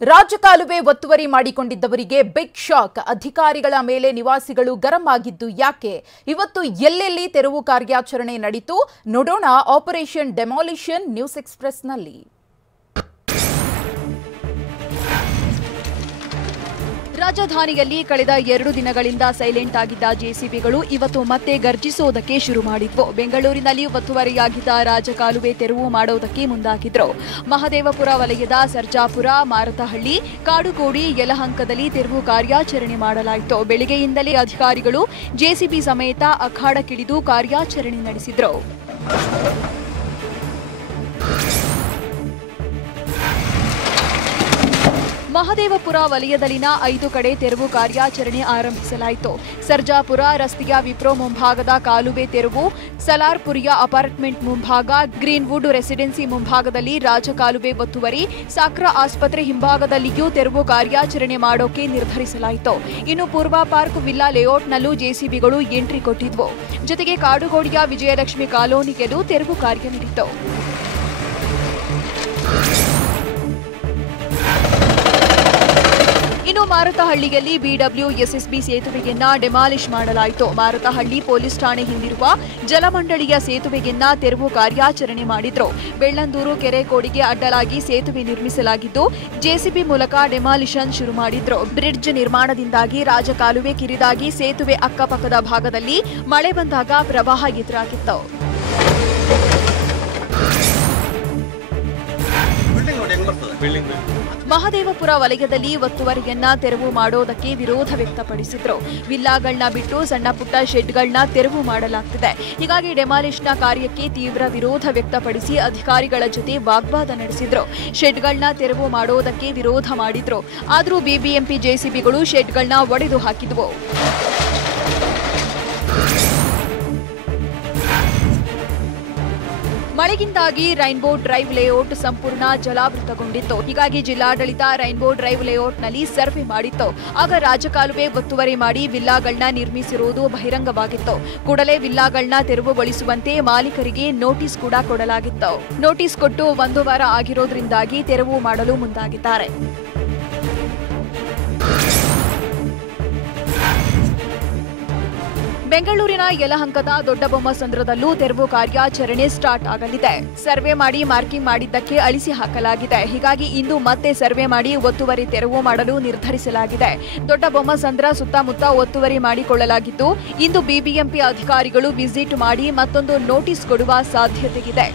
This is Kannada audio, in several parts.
ರಾಜಕಾಲುವೆ ಒತ್ತುವರಿ ಮಾಡಿಕೊಂಡಿದ್ದವರಿಗೆ ಬಿಗ್ ಶಾಕ್. ಅಧಿಕಾರಿಗಳ ಮೇಲೆ ನಿವಾಸಿಗಳು ಗರಂ ಆಗಿದ್ದು ಯಾಕೆ? ಇವತ್ತು ಎಲ್ಲೆಲ್ಲಿ ತೆರವು ಕಾರ್ಯಾಚರಣೆ ನಡೆಯಿತು ನೋಡೋಣ ಆಪರೇಷನ್ ಡೆಮಾಲಿಷನ್ ನ್ಯೂಸ್ ಎಕ್ಸ್‌ಪ್ರೆಸ್‌ನಲ್ಲಿ. ರಾಜಧಾನಿಯಲ್ಲಿ ಕಳೆದ 2 ದಿನಗಳಿಂದ ಸೈಲೆಂಟ್ ಆಗಿದ್ದ ಜೆಸಿಬಿಗಳು ಇವತ್ತು ಮತ್ತೆ ಗರ್ಜಿಸೋದಕ್ಕೆ ಶುರು ಮಾಡಿದ್ವು. ಬೆಂಗಳೂರಿನಲ್ಲಿ ಒತ್ತುವರಿಯಾಗಿದ್ದ ರಾಜಕಾಲುವೆ ತೆರವು ಮಾಡೋದಕ್ಕೆ ಮುಂದಾಗಿದ್ರು. ಮಹದೇವಪುರ ವಲಯದ ಸರ್ಜಾಪುರ, ಮಾರತಹಳ್ಳಿ, ಕಾಡುಗೋಡಿ, ಯಲಹಂಕದಲ್ಲಿ ತೆರವು ಕಾರ್ಯಾಚರಣೆ ಮಾಡಲಾಯಿತು. ಬೆಳಗ್ಗೆಯಿಂದಲೇ ಅಧಿಕಾರಿಗಳು ಜೆಸಿಬಿ ಸಮೇತ ಅಖಾಡಕ್ಕಿಳಿದು ಕಾರ್ಯಾಚರಣೆ ನಡೆಸಿದ್ರು. ಮಹದೇವಪುರ ವಲಯದಲ್ಲಿನ 5 ಕಡೆ ತೆರವು ಕಾರ್ಯಾಚರಣೆ ಆರಂಭಿಸಲಾಯಿತು. ಸರ್ಜಾಪುರ ರಸ್ತೆಯ ವಿಪ್ರೋ ಮುಂಭಾಗದ ಕಾಲುವೆ ತೆರವು, ಸಲಾರ್ಪುರಿಯ ಅಪಾರ್ಟ್ಮೆಂಟ್ ಮುಂಭಾಗ, ಗ್ರೀನ್ವುಡ್ ರೆಸಿಡೆನ್ಸಿ ಮುಂಭಾಗದಲ್ಲಿ ರಾಜಕಾಲುವೆ ಒತ್ತುವರಿ, ಸಾಕ್ರಾ ಆಸ್ಪತ್ರೆ ಹಿಂಭಾಗದಲ್ಲಿಯೂ ತೆರವು ಕಾರ್ಯಾಚರಣೆ ಮಾಡೋಕೆ ನಿರ್ಧರಿಸಲಾಯಿತು. ಇನ್ನು ಪೂರ್ವ ಪಾರ್ಕ್ ವಿಲ್ಲಾ ಲೇಔಟ್ನಲ್ಲೂ ಜೆಸಿಬಿಗಳು ಎಂಟ್ರಿ ಕೊಟ್ಟಿದ್ವು. ಜೊತೆಗೆ ಕಾಡುಗೋಡಿಯ ವಿಜಯಲಕ್ಷ್ಮಿ ಕಾಲೋನಿಗೆಲ್ಲೂ ತೆರವು ಕಾರ್ಯ ನಡೆಯಿತು. ಇನ್ನು ಮಾರತಹಳ್ಳಿಯಲ್ಲಿ ಬಿಡಬ್ಲ್ಯೂಎಸ್ಎಸ್ಬಿ ಸೇತುವೆಯನ್ನ ಡೆಮಾಲಿಷ್ ಮಾಡಲಾಯಿತು. ಮಾರತಹಳ್ಳಿ ಪೊಲೀಸ್ ಠಾಣೆ ಹಿಂದಿರುವ ಜಲಮಂಡಳಿಯ ಸೇತುವೆಯನ್ನ ತೆರವು ಕಾರ್ಯಾಚರಣೆ ಮಾಡಿದ್ರು. ಬೆಳ್ಳಂದೂರು ಕೆರೆ ಕೋಡಿಗೆ ಅಡ್ಡಲಾಗಿ ಸೇತುವೆ ನಿರ್ಮಿಸಲಾಗಿದ್ದು ಜೆಸಿಬಿ ಮೂಲಕ ಡೆಮಾಲಿಷನ್ ಶುರು ಮಾಡಿದ್ರು. ಬ್ರಿಡ್ಜ್ ನಿರ್ಮಾಣದಿಂದಾಗಿ ರಾಜಕಾಲುವೆ ಕಿರಿದಾಗಿ ಸೇತುವೆ ಅಕ್ಕಪಕ್ಕದ ಭಾಗದಲ್ಲಿ ಮಳೆ ಬಂದಾಗ ಪ್ರವಾಹ ಎದುರಾಗಿತ್ತು. ಮಹದೇವಪುರ ವಲಯದಲ್ಲಿ ಒತ್ತುವರಿಯನ್ನ ತೆರವು ಮಾಡೋದಕ್ಕೆ ವಿರೋಧ ವ್ಯಕ್ತಪಡಿಸಿದ್ರು. ವಿಲ್ಲಾಗಳನ್ನ ಬಿಟ್ಟು ಸಣ್ಣ ಪುಟ್ಟ ಶೆಡ್ಗಳನ್ನ ತೆರವು ಮಾಡಲಾಗ್ತಿದೆ. ಹೀಗಾಗಿ ಡೆಮಾಲಿಷ್ನ ಕಾರ್ಯಕ್ಕೆ ತೀವ್ರ ವಿರೋಧ ವ್ಯಕ್ತಪಡಿಸಿ ಅಧಿಕಾರಿಗಳ ಜೊತೆ ವಾಗ್ವಾದ ನಡೆಸಿದ್ರು. ಶೆಡ್ಗಳನ್ನ ತೆರವು ಮಾಡೋದಕ್ಕೆ ವಿರೋಧ ಮಾಡಿದ್ರು. ಆದರೂ ಬಿಬಿಎಂಪಿ ಜೆಸಿಬಿಗಳು ಶೆಡ್ಗಳನ್ನ ಒಡೆದು ಹಾಕಿದ್ವು. ಮಳೆಯಿಂದಾಗಿ ರೈನ್ಬೋ ಡ್ರೈವ್ ಲೇಔಟ್ ಸಂಪೂರ್ಣ ಜಲಾವೃತಗೊಂಡಿತ್ತು. ಹೀಗಾಗಿ ಜಿಲ್ಲಾಡಳಿತ ರೈನ್ಬೋ ಡ್ರೈವ್ ಲೇಔಟ್ನಲ್ಲಿ ಸರ್ವೆ ಮಾಡಿತ್ತು. ಆಗ ರಾಜಕಾಲುವೆ ಒತ್ತುವರಿ ಮಾಡಿ ವಿಲ್ಲಾಗಳನ್ನ ನಿರ್ಮಿಸಿರುವುದು ಬಹಿರಂಗವಾಗಿತ್ತು. ಕೂಡಲೇ ವಿಲ್ಲಾಗಳನ್ನ ತೆರವುಗೊಳಿಸುವಂತೆ ಮಾಲೀಕರಿಗೆ ನೋಟಿಸ್ ಕೂಡ ಕೊಡಲಾಗಿತ್ತು. ನೋಟಿಸ್ ಕೊಟ್ಟು 1 ವಾರ ಆಗಿರೋದ್ರಿಂದಾಗಿ ತೆರವು ಮಾಡಲು ಮುಂದಾಗಿದ್ದಾರೆ. ಬೆಂಗಳೂರಿನ ಯಲಹಂಕದ ದೊಡ್ಡಬೊಮ್ಮಸಂದ್ರದಲ್ಲೂ ತೆರವು ಕಾರ್ಯಾಚರಣೆ ಸ್ಟಾರ್ಟ್ ಆಗಲಿದೆ. ಸರ್ವೆ ಮಾಡಿ ಮಾರ್ಕಿಂಗ್ ಮಾಡಿದ್ದಕ್ಕೆ ಅಳಿಸಿ ಹಾಕಲಾಗಿದೆ. ಹೀಗಾಗಿ ಇಂದು ಮತ್ತೆ ಸರ್ವೆ ಮಾಡಿ ಒತ್ತುವರಿ ತೆರವು ಮಾಡಲು ನಿರ್ಧರಿಸಲಾಗಿದೆ. ದೊಡ್ಡಬೊಮ್ಮಸಂದ್ರ ಸುತ್ತಮುತ್ತ ಒತ್ತುವರಿ ಮಾಡಿಕೊಳ್ಳಲಾಗಿದ್ದು ಇಂದು ಬಿಬಿಎಂಪಿ ಅಧಿಕಾರಿಗಳು ವಿಸಿಟ್ ಮಾಡಿ ಮತ್ತೊಂದು ನೋಟಿಸ್ ಕೊಡುವ ಸಾಧ್ಯತೆಯಿದೆ.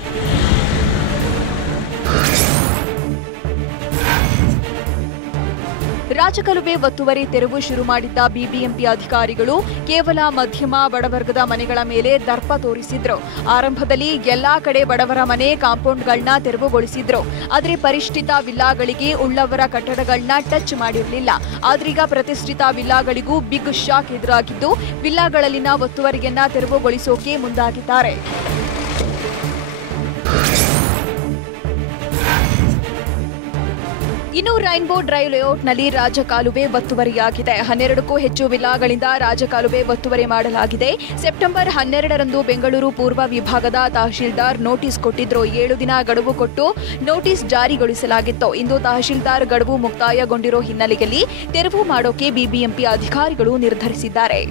ರಾಜಕಾಲುವೆ ಒತ್ತುವರಿ ತೆರವು ಶುರು ಮಾಡಿದ್ದ ಬಿಬಿಎಂಪಿ ಅಧಿಕಾರಿಗಳು ಕೇವಲ ಮಧ್ಯಮ ಬಡವರ್ಗದ ಮನೆಗಳ ಮೇಲೆ ದರ್ಪ ತೋರಿಸಿದ್ರು. ಆರಂಭದಲ್ಲಿ ಎಲ್ಲಾ ಕಡೆ ಬಡವರ ಮನೆ ಕಾಂಪೌಂಡ್ಗಳನ್ನ ತೆರವುಗೊಳಿಸಿದ್ರು. ಆದರೆ ಪರಿಷ್ಠಿತ ವಿಲ್ಲಾಗಳಿಗೆ ಉಳ್ಳವರ ಕಟ್ಟಡಗಳನ್ನ ಟಚ್ ಮಾಡಿರಲಿಲ್ಲ. ಆದ್ರೀಗ ಪ್ರತಿಷ್ಠಿತ ವಿಲ್ಲಾಗಳಿಗೂ ಬಿಗ್ ಶಾಕ್ ಎದುರಾಗಿದ್ದು ವಿಲ್ಲಾಗಳಲ್ಲಿನ ಒತ್ತುವರಿಯನ್ನ ತೆರವುಗೊಳಿಸೋಕೆ ಮುಂದಾಗಿದ್ದಾರೆ. ಇನ್ನು ರೈನ್ಬೋ ಡ್ರೈವ್ ಲೇಔಟ್ನಲ್ಲಿ ರಾಜಕಾಲುವೆ ಒತ್ತುವರಿಯಾಗಿದೆ. 12ಕ್ಕೂ ಹೆಚ್ಚು ವಿಲ್ಲಾಗಳಿಂದ ರಾಜಕಾಲುವೆ ಒತ್ತುವರಿ ಮಾಡಲಾಗಿದೆ. ಸೆಪ್ಟೆಂಬರ್ 12ರಂದು ಬೆಂಗಳೂರು ಪೂರ್ವ ವಿಭಾಗದ ತಹಶೀಲ್ದಾರ್ ನೋಟಿಸ್ ಕೊಟ್ಟಿದ್ರು. 7 ದಿನ ಗಡುವು ಕೊಟ್ಟು ನೋಟಿಸ್ ಜಾರಿಗೊಳಿಸಲಾಗಿತ್ತು. ಇಂದು ತಹಶೀಲ್ದಾರ್ ಗಡುವು ಮುಕ್ತಾಯಗೊಂಡಿರೋ ಹಿನ್ನೆಲೆಯಲ್ಲಿ ತೆರವು ಮಾಡೋಕೆ ಬಿಬಿಎಂಪಿ ಅಧಿಕಾರಿಗಳು ನಿರ್ಧರಿಸಿದ್ದಾರೆ.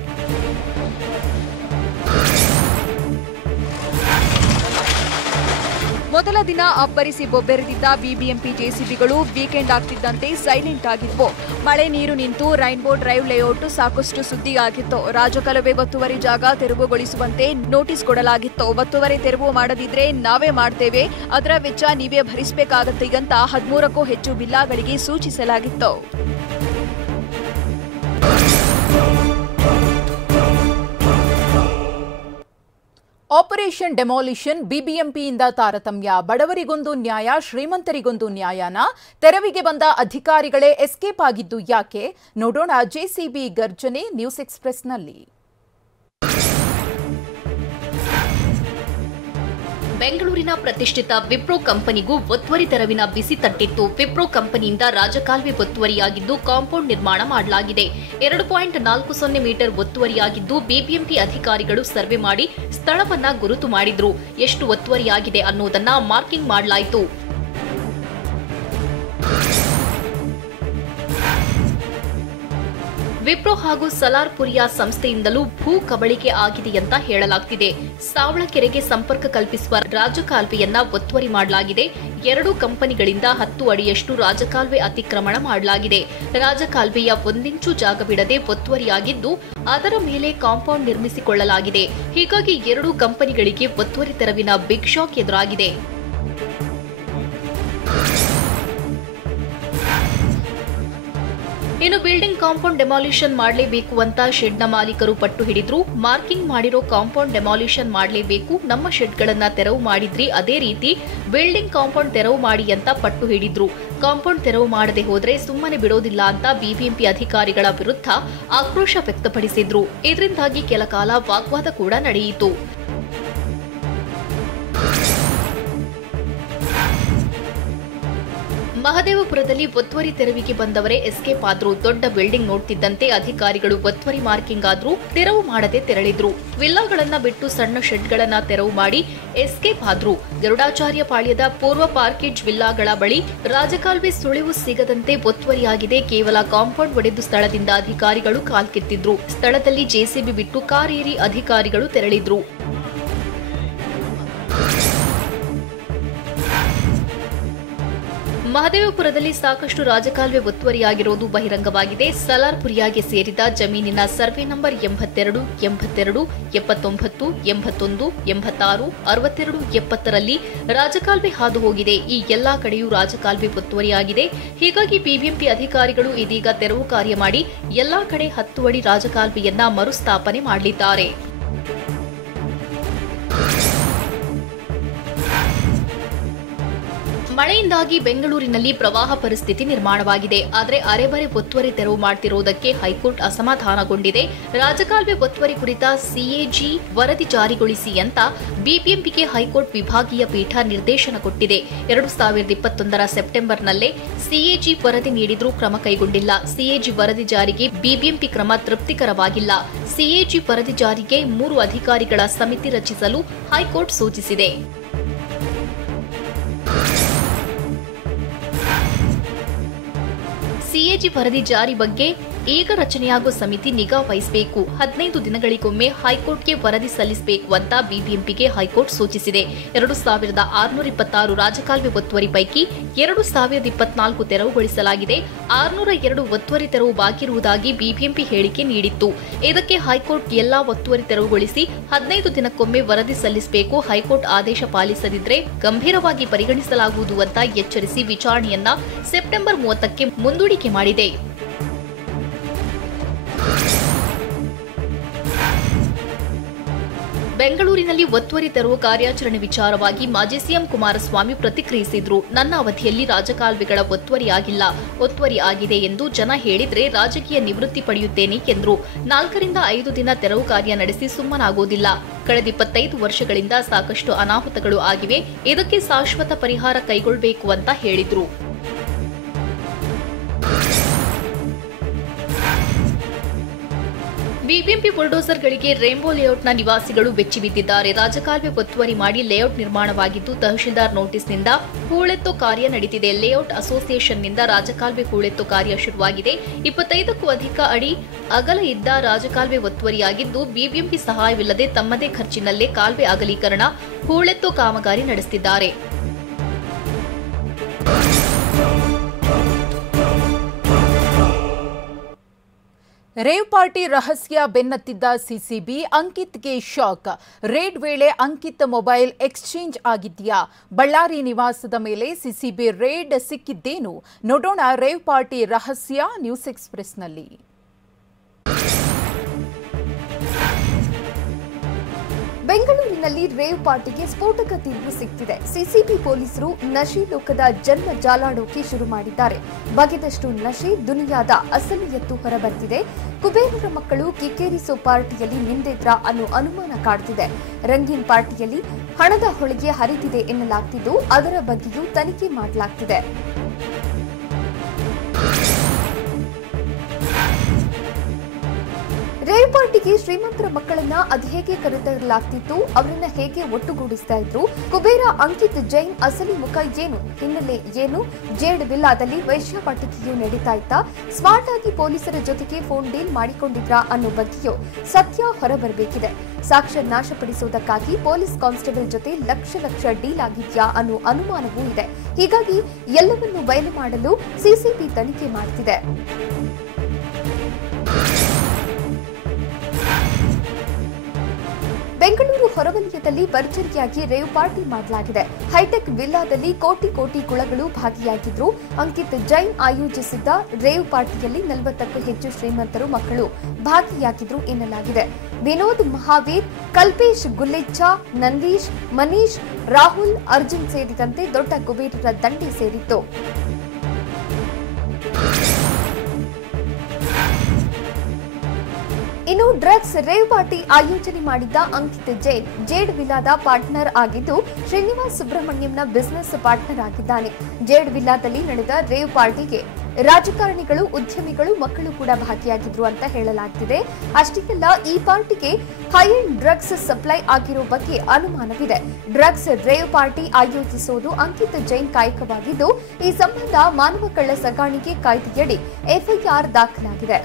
ಮೊದಲ ದಿನ ಅಬ್ಬರಿಸಿ ಬೊಬ್ಬೆರೆದಿದ್ದ ಬಿಬಿಎಂಪಿ ಜೆಸಿಬಿಗಳು ವೀಕೆಂಡ್ ಆಗ್ತಿದ್ದಂತೆ ಸೈಲೆಂಟ್ ಆಗಿದ್ವು. ಮಳೆ ನೀರು ನಿಂತು ರೈನ್ಬೋ ಡ್ರೈವ್ ಲೇಔಟ್ ಸಾಕಷ್ಟು ಸುದ್ದಿಯಾಗಿತ್ತು. ರಾಜಕಾಲುವೆ ಒತ್ತುವರಿ ಜಾಗ ತೆರವುಗೊಳಿಸುವಂತೆ ನೋಟಿಸ್ ಕೊಡಲಾಗಿತ್ತು. ಒತ್ತುವರಿ ತೆರವು ಮಾಡದಿದ್ರೆ ನಾವೇ ಮಾಡ್ತೇವೆ, ಅದರ ವೆಚ್ಚ ನೀವೇ ಭರಿಸಬೇಕಾಗತ್ತೆ ಅಂತ 13ಕ್ಕೂ ಹೆಚ್ಚು ವಿಲ್ಲಾಗಳಿಗೆ ಸೂಚಿಸಲಾಗಿತ್ತು. ಆಪರೇಷನ್ ಡೆಮಾಲಿಷನ್ ಬಿಬಿಎಂಪಿಯಿಂದ ತಾರತಮ್ಯ, ಬಡವರಿಗೊಂದು ನ್ಯಾಯ, ಶ್ರೀಮಂತರಿಗೊಂದು ನ್ಯಾಯನ? ತೆರವಿಗೆ ಬಂದ ಅಧಿಕಾರಿಗಳೇ ಎಸ್ಕೇಪ್ ಆಗಿದ್ದು ಯಾಕೆ? ನೋಡೋಣ ಜೆಸಿಬಿ ಗರ್ಜನೆ ನ್ಯೂಸ್ ಎಕ್ಸ್‌ಪ್ರೆಸ್‌ನಲ್ಲಿ. ಬೆಂಗಳೂರಿನ ಪ್ರತಿಷ್ಠಿತ ವಿಪ್ರೋ ಕಂಪನಿಗೂ ಒತ್ತುವರಿ ತೆರವಿನ ಬಿಸಿ ತಟ್ಟಿತ್ತು. ವಿಪ್ರೋ ಕಂಪನಿಯಿಂದ ರಾಜಕಾಲುವೆ ಒತ್ತುವರಿಯಾಗಿದ್ದು ಕಾಂಪೌಂಡ್ ನಿರ್ಮಾಣ ಮಾಡಲಾಗಿದೆ. 2.40 ಮೀಟರ್ ಒತ್ತುವರಿಯಾಗಿದ್ದು ಬಿಬಿಎಂಪಿ ಅಧಿಕಾರಿಗಳು ಸರ್ವೆ ಮಾಡಿ ಸ್ಥಳವನ್ನ ಗುರುತು ಮಾಡಿದ್ರು. ಎಷ್ಟು ಒತ್ತುವರಿಯಾಗಿದೆ ಅನ್ನೋದನ್ನ ಮಾರ್ಕಿಂಗ್ ಮಾಡಲಾಯಿತು. ವಿಪ್ರೋ ಹಾಗೂ ಸಲಾರ್ಪುರಿಯಾ ಸಂಸ್ಥೆಯಿಂದಲೂ ಭೂ ಕಬಳಿಕೆ ಆಗಿದೆ ಅಂತ ಹೇಳಲಾಗ್ತಿದೆ. ಸಾವಳಕೆರೆಗೆ ಸಂಪರ್ಕ ಕಲ್ಪಿಸುವ ರಾಜಕಾಲುವೆಯನ್ನ ಒತ್ತುವರಿ ಮಾಡಲಾಗಿದೆ. 2 ಕಂಪನಿಗಳಿಂದ 10 ಅಡಿಯಷ್ಟು ರಾಜಕಾಲುವೆ ಅತಿಕ್ರಮಣ ಮಾಡಲಾಗಿದೆ. ರಾಜಕಾಲುವೆಯ 1 ಇಂಚು ಜಾಗ ಬಿಡದೆ ಒತ್ತುವರಿಯಾಗಿದ್ದು ಅದರ ಮೇಲೆ ಕಾಂಪೌಂಡ್ ನಿರ್ಮಿಸಿಕೊಳ್ಳಲಾಗಿದೆ. ಹೀಗಾಗಿ 2 ಕಂಪನಿಗಳಿಗೆ ಒತ್ತುವರಿ ತೆರವಿನ ಬಿಗ್ ಶಾಕ್ ಎದುರಾಗಿದೆ. ಇನ್ನು ಬಿಲ್ಡಿಂಗ್ ಕಾಂಪೌಂಡ್ ಡೆಮಾಲಿಷನ್ ಮಾಡಲೇಬೇಕು ಅಂತ ಶೆಡ್ನ ಮಾಲೀಕರು ಪಟ್ಟು ಹಿಡಿದ್ರು. ಮಾರ್ಕಿಂಗ್ ಮಾಡಿರೋ ಕಾಂಪೌಂಡ್ ಡೆಮಾಲಿಷನ್ ಮಾಡಲೇಬೇಕು, ನಮ್ಮ ಶೆಡ್ಗಳನ್ನ ತೆರವು ಮಾಡಿದ್ರಿ, ಅದೇ ರೀತಿ ಬಿಲ್ಡಿಂಗ್ ಕಾಂಪೌಂಡ್ ತೆರವು ಮಾಡಿ ಅಂತ ಪಟ್ಟು ಹಿಡಿದ್ರು. ಕಾಂಪೌಂಡ್ ತೆರವು ಮಾಡದೆ ಹೋದ್ರೆ ಸುಮ್ಮನೆ ಬಿಡೋದಿಲ್ಲ ಅಂತ ಬಿಬಿಎಂಪಿ ಅಧಿಕಾರಿಗಳ ವಿರುದ್ಧ ಆಕ್ರೋಶ ವ್ಯಕ್ತಪಡಿಸಿದ್ರು. ಇದರಿಂದಾಗಿ ಕೆಲ ಕಾಲ ವಾಗ್ವಾದ ಕೂಡ ನಡೆಯಿತು. ಮಹದೇವಪುರದಲ್ಲಿ ಒತ್ತುವರಿ ತೆರವಿಗೆ ಬಂದವರೇ ಎಸ್ಕೇಪ್ ಆದ್ರು. ದೊಡ್ಡ ಬಿಲ್ಡಿಂಗ್ ನೋಡ್ತಿದ್ದಂತೆ ಅಧಿಕಾರಿಗಳು ಒತ್ತುವರಿ ಮಾರ್ಕಿಂಗ್ ಆದ್ರೂ ತೆರವು ಮಾಡದೆ ತೆರಳಿದ್ರು. ವಿಲ್ಲಾಗಳನ್ನ ಬಿಟ್ಟು ಸಣ್ಣ ಶೆಡ್ಗಳನ್ನ ತೆರವು ಮಾಡಿ ಎಸ್ಕೇಪ್ ಆದ್ರು. ಗರುಡಾಚಾರ್ಯ ಪಾಳ್ಯದ ಪೂರ್ವ ಪಾರ್ಕೇಜ್ ವಿಲ್ಲಾಗಳ ಬಳಿ ರಾಜಕಾಲುವೆ ಸುಳಿವು ಸಿಗದಂತೆ ಒತ್ತುವರಿಯಾಗಿದೆ. ಕೇವಲ ಕಾಂಪೌಂಡ್ ಒಡೆದು ಸ್ಥಳದಿಂದ ಅಧಿಕಾರಿಗಳು ಕಾಲ್ಕಿತ್ತಿದ್ರು. ಸ್ಥಳದಲ್ಲಿ ಜೆಸಿಬಿ ಬಿಟ್ಟು ಕಾರ್ ಏರಿ ಅಧಿಕಾರಿಗಳು ತೆರಳಿದ್ರು. ಮಹದೇವಪುರದಲ್ಲಿ ಸಾಕಷ್ಟು ರಾಜಕಾಲುವೆ ಒತ್ತುವರಿಯಾಗಿರುವುದು ಬಹಿರಂಗವಾಗಿದೆ. ಸಲಾರ್ಪುರಿಯಾಗೆ ಸೇರಿದ ಜಮೀನಿನ ಸರ್ವೆ ನಂಬರ್ 82, 82, 79, 81, 86, 62, 70ರಲ್ಲಿ ರಾಜಕಾಲುವೆ ಹಾದು ಹೋಗಿದೆ. ಈ ಎಲ್ಲಾ ಕಡೆಯೂ ರಾಜಕಾಲುವೆ ಒತ್ತುವರಿಯಾಗಿದೆ. ಹೀಗಾಗಿ ಬಿಬಿಎಂಪಿ ಅಧಿಕಾರಿಗಳು ಇದೀಗ ತೆರವು ಕಾರ್ಯ ಮಾಡಿ ಎಲ್ಲಾ ಕಡೆ 10 ಅಡಿ ರಾಜಕಾಲುವೆಯನ್ನ ಮರುಸ್ಥಾಪನೆ ಮಾಡಲಿದ್ದಾರೆ. ಮಳೆಯಿಂದಾಗಿ ಬೆಂಗಳೂರಿನಲ್ಲಿ ಪ್ರವಾಹ ಪರಿಸ್ಥಿತಿ ನಿರ್ಮಾಣವಾಗಿದೆ. ಆದರೆ ಅರೆಬರೆ ಒತ್ತುವರಿ ತೆರವು ಮಾಡುತ್ತಿರುವುದಕ್ಕೆ ಹೈಕೋರ್ಟ್ ಅಸಮಾಧಾನಗೊಂಡಿದೆ. ರಾಜಕಾಲುವೆ ಒತ್ತುವರಿ ಕುರಿತ ಸಿಎಜಿ ವರದಿ ಜಾರಿಗೊಳಿಸಿ ಅಂತ ಬಿಬಿಎಂಪಿಗೆ ಹೈಕೋರ್ಟ್ ವಿಭಾಗೀಯ ಪೀಠ ನಿರ್ದೇಶನ ಕೊಟ್ಟಿದೆ. 2021ರ ಸೆಪ್ಟೆಂಬರ್ನಲ್ಲೇ ಸಿಎಜಿ ವರದಿ ನೀಡಿದ್ರೂ ಕ್ರಮ ಕೈಗೊಂಡಿಲ್ಲ. ಸಿಎಜಿ ವರದಿ ಜಾರಿಗೆ ಬಿಬಿಎಂಪಿ ಕ್ರಮ ತೃಪ್ತಿಕರವಾಗಿಲ್ಲ. ಸಿಎಜಿ ವರದಿ ಜಾರಿಗೆ 3 ಅಧಿಕಾರಿಗಳ ಸಮಿತಿ ರಚಿಸಲು ಹೈಕೋರ್ಟ್ ಸೂಚಿಸಿದೆ. ಸಿಎಜಿ ವರದಿ ಜಾರಿ ಬಗ್ಗೆ ಈಗ ರಚನೆಯಾಗುವ ಸಮಿತಿ ನಿಗಾ ವಹಿಸಬೇಕು. 15 ದಿನಗಳಿಗೊಮ್ಮೆ ಹೈಕೋರ್ಟ್ಗೆ ವರದಿ ಸಲ್ಲಿಸಬೇಕು ಅಂತ ಬಿಬಿಎಂಪಿಗೆ ಹೈಕೋರ್ಟ್ ಸೂಚಿಸಿದೆ. 2626 ರಾಜಕಾಲುವೆ ಒತ್ತುವರಿ ಪೈಕಿ 2024 ತೆರವುಗೊಳಿಸಲಾಗಿದೆ. 602 ಒತ್ತುವರಿ ತೆರವು ಬಾಕಿ ಇರುವುದಾಗಿ ಬಿಬಿಎಂಪಿ ಹೇಳಿಕೆ ನೀಡಿತ್ತು. ಇದಕ್ಕೆ ಹೈಕೋರ್ಟ್ ಎಲ್ಲಾ ಒತ್ತುವರಿ ತೆರವುಗೊಳಿಸಿ 15 ದಿನಕ್ಕೊಮ್ಮೆ ವರದಿ ಸಲ್ಲಿಸಬೇಕು. ಹೈಕೋರ್ಟ್ ಆದೇಶ ಪಾಲಿಸದಿದ್ರೆ ಗಂಭೀರವಾಗಿ ಪರಿಗಣಿಸಲಾಗುವುದು ಅಂತ ಎಚ್ಚರಿಸಿ ವಿಚಾರಣೆಯನ್ನ ಸೆಪ್ಟೆಂಬರ್ 30ಕ್ಕೆ ಮುಂದೂಡಿಕೆ ಮಾಡಿದೆ. ಬೆಂಗಳೂರಿನಲ್ಲಿ ಒತ್ತುವರಿ ತೆರವು ಕಾರ್ಯಾಚರಣೆ ವಿಚಾರವಾಗಿ ಮಾಜಿ ಸಿಎಂ ಕುಮಾರಸ್ವಾಮಿ ಪ್ರತಿಕ್ರಿಯಿಸಿದ್ರು. ನನ್ನ ಅವಧಿಯಲ್ಲಿ ರಾಜಕಾಲುವೆಗಳ ಒತ್ತುವರಿಯಾಗಿಲ್ಲ, ಒತ್ತುವರಿ ಆಗಿದೆ ಎಂದು ಜನ ಹೇಳಿದ್ರೆ ರಾಜಕೀಯ ನಿವೃತ್ತಿ ಪಡೆಯುತ್ತೇನೆ ಎಂದ್ರು. 4 ರಿಂದ 5 ದಿನ ತೆರವು ಕಾರ್ಯ ನಡೆಸಿ ಸುಮ್ಮನಾಗೋದಿಲ್ಲ. ಕಳೆದ 25 ವರ್ಷಗಳಿಂದ ಸಾಕಷ್ಟು ಅನಾಹುತಗಳು ಆಗಿವೆ. ಇದಕ್ಕೆ ಶಾಶ್ವತ ಪರಿಹಾರ ಕೈಗೊಳ್ಳಬೇಕು ಅಂತ ಹೇಳಿದ್ರು. ಬಿಬಿಎಂಪಿ ಬುಲ್ಡೋಸರ್ಗಳಿಗೆ ರೇಂಬೋ ಲೇಔಟ್ನ ನಿವಾಸಿಗಳು ಬೆಚ್ಚಿ ಬಿದ್ದಿದ್ದಾರೆ. ರಾಜಕಾಲುವೆ ಒತ್ತುವರಿ ಮಾಡಿ ಲೇಔಟ್ ನಿರ್ಮಾಣವಾಗಿದ್ದು ತಹಶೀಲ್ದಾರ್ ನೋಟಿಸ್ನಿಂದ ಹೂಳೆತ್ತೋ ಕಾರ್ಯ ನಡೆದಿದೆ. ಲೇಔಟ್ ಅಸೋಸಿಯೇಷನ್ನಿಂದ ರಾಜಕಾಲುವೆ ಹೂಳೆತ್ತೋ ಕಾರ್ಯ ಶುರುವಾಗಿದೆ. 25ಕ್ಕೂ ಅಧಿಕ ಅಡಿ ಅಗಲ ಇದ್ದ ರಾಜಕಾಲುವೆ ಒತ್ತುವರಿಯಾಗಿದ್ದು ಬಿಬಿಎಂಪಿ ಸಹಾಯವಿಲ್ಲದೆ ತಮ್ಮದೇ ಖರ್ಚಿನಲ್ಲೇ ಕಾಲುವೆ ಅಗಲೀಕರಣ, ಹೂಳೆತ್ತೋ ಕಾಮಗಾರಿ ನಡೆಸುತ್ತಿದ್ದಾರೆ. ರೇವ್ ಪಾರ್ಟಿ ರಹಸ್ಯ ಬೆನ್ನತ್ತಿದ್ದ ಸಿಸಿಬಿ, ಅಂಕಿತ್ಗೆ ಶಾಕ್. ರೇಡ್ ವೇಳೆ ಅಂಕಿತ್ ಮೊಬೈಲ್ ಎಕ್ಸ್ಚೇಂಜ್ ಆಗಿದೆಯಾ? ಬಳ್ಳಾರಿ ನಿವಾಸದ ಮೇಲೆ ಸಿಸಿಬಿ ರೇಡ್ ಸಿಕ್ಕಿದ್ದೇನು? ನೋಡೋಣ ರೇವ್ ಪಾರ್ಟಿ ರಹಸ್ಯ ನ್ಯೂಸ್ ಎಕ್ಸ್‌ಪ್ರೆಸ್‌ನಲ್ಲಿ. ಬೆಂಗಳೂರಿನಲ್ಲಿ ರೇವ್ ಪಾರ್ಟಿಗೆ ಸ್ಫೋಟಕ ತಿರುವು ಸಿಕ್ಕಿದೆ. ಸಿಸಿಬಿ ಪೊಲೀಸರು ನಶೆ ಲೋಕದ ಜನ್ಮ ಜಾಲಾಡೋಕೆ ಶುರು ಮಾಡಿದ್ದಾರೆ. ಬಗೆದಷ್ಟು ನಶೆ ದುನಿಯಾದ ಅಸಲಿಯತ್ತು ಹೊರಬರ್ತಿದೆ. ಕುಬೇರರ ಮಕ್ಕಳು ಕಿಕ್ಕೇರಿಸೋ ಪಾರ್ಟಿಯಲ್ಲಿ ನಿಂದಿದ್ರ ಅನ್ನೋ ಅನುಮಾನ ಕಾಡ್ತಿದೆ. ರಂಗೀನ್ ಪಾರ್ಟಿಯಲ್ಲಿ ಹಣದ ಹೊಳೆಗೆ ಹರಿದಿದೆ ಎನ್ನಲಾಗ್ತಿದ್ದು ಅದರ ಬಗ್ಗೆಯೂ ತನಿಖೆ ಮಾಡಲಾಗ್ತಿದೆ. ರೇವ್ ಪಾರ್ಟಿಗೆ ಶ್ರೀಮಂತರ ಮಕ್ಕಳನ್ನ ಅದು ಹೇಗೆ ಕರೆತರಲಾಗ್ತಿತ್ತು, ಅವರನ್ನ ಹೇಗೆ ಒಟ್ಟುಗೂಡಿಸ್ತಾ ಇದ್ರು, ಕುಬೇರ ಅಂಕಿತ್ ಜೈನ್ ಅಸಲಿ ಮುಖ ಏನು, ಹಿನ್ನೆಲೆ ಏನು, ಜೇಡ್ ವಿಲ್ಲಾದಲ್ಲಿ ವೈಶ್ಯಾವಾಟಿಕೆಯೂ ನಡೀತಾ ಇತ್ತಾ, ಸ್ಮಾರ್ಟ್ ಆಗಿ ಪೊಲೀಸರ ಜೊತೆಗೆ ಫೋನ್ ಡೀಲ್ ಮಾಡಿಕೊಂಡಿದ್ರಾ ಅನ್ನೋ ಬಗ್ಗೆಯೂ ಸತ್ಯ ಹೊರಬರಬೇಕಿದೆ. ಸಾಕ್ಷ್ಯ ನಾಶಪಡಿಸುವುದಕ್ಕಾಗಿ ಪೊಲೀಸ್ ಕಾನ್ಸ್ಟೇಬಲ್ ಜೊತೆ ಲಕ್ಷ ಡೀಲ್ ಆಗಿದ್ಯಾ ಅನ್ನೋ ಅನುಮಾನವೂ ಇದೆ. ಹೀಗಾಗಿ ಎಲ್ಲವನ್ನೂ ಬಯಲು ಮಾಡಲು ಸಿಸಿಬಿ ತನಿಖೆ ಮಾಡುತ್ತಿದೆ. ಬೆಂಗಳೂರು ಹೊರವಲಯದಲ್ಲಿ ಭರ್ಜರಿಯಾಗಿ ರೇವ್ ಪಾರ್ಟಿ ಮಾಡಲಾಗಿದೆ. ಹೈಟೆಕ್ ವಿಲ್ಲಾದಲ್ಲಿ ಕೋಟಿ ಕುಳಗಳು ಭಾಗಿಯಾಗಿದ್ರು. ಅಂಕಿತ್ ಜೈನ್ ಆಯೋಜಿಸಿದ್ದ ರೇವ್ ಪಾರ್ಟಿಯಲ್ಲಿ 40ಕ್ಕೂ ಹೆಚ್ಚು ಶ್ರೀಮಂತರು ಮಕ್ಕಳು ಭಾಗಿಯಾಗಿದ್ರು ಎನ್ನಲಾಗಿದೆ. ವಿನೋದ್ ಮಹಾವೀರ್, ಕಲ್ಪೇಶ್ ಗುಲ್ಲೆಚ್ಚಾ, ನಂದೀಶ್, ಮನೀಶ್, ರಾಹುಲ್, ಅರ್ಜುನ್ ಸೇರಿದಂತೆ ದೊಡ್ಡ ಕುಬೇರರ ದಂಡೆ ಸೇರಿತ್ತು. ಇನ್ನು ಡ್ರಗ್ಸ್ ರೇವ್ ಪಾರ್ಟಿ ಆಯೋಜನೆ ಮಾಡಿದ್ದ ಅಂಕಿತ್ ಜೈನ್ ಜೇಡ್ ವಿಲ್ಲಾದ ಪಾರ್ಟ್ನರ್ ಆಗಿದ್ದು, ಶ್ರೀನಿವಾಸ್ ಸುಬ್ರಹ್ಮಣ್ಯಂನ ಬಿಸಿನೆಸ್ ಪಾರ್ಟ್ನರ್ ಆಗಿದ್ದಾನೆ. ಜೇಡ್ ವಿಲ್ಲಾದಲ್ಲಿ ನಡೆದ ರೇವ್ ಪಾರ್ಟಿಗೆ ರಾಜಕಾರಣಿಗಳು, ಉದ್ಯಮಿಗಳು, ಮಕ್ಕಳು ಕೂಡ ಭಾಗಿಯಾಗಿದ್ರು ಅಂತ ಹೇಳಲಾಗ್ತಿದೆ. ಅಷ್ಟೇ ಅಲ್ಲ, ಈ ಪಾರ್ಟಿಗೆ ಹೈ ಎಂಡ್ ಡ್ರಗ್ಸ್ ಸಪ್ಲೈ ಆಗಿರೋ ಬಗ್ಗೆ ಅನುಮಾನವಿದೆ. ಡ್ರಗ್ಸ್ ರೇವ್ ಪಾರ್ಟಿ ಆಯೋಜಿಸುವುದು ಅಂಕಿತ್ ಜೈನ್ ಕಾಯಕವಾಗಿದ್ದು, ಈ ಸಂಬಂಧ ಮಾನವ ಕಳ್ಳ ಸಾಗಾಣಿಕೆ ಕಾಯ್ದೆಯಡಿ ಎಫ್ಐಆರ್ ದಾಖಲಾಗಿದೆ.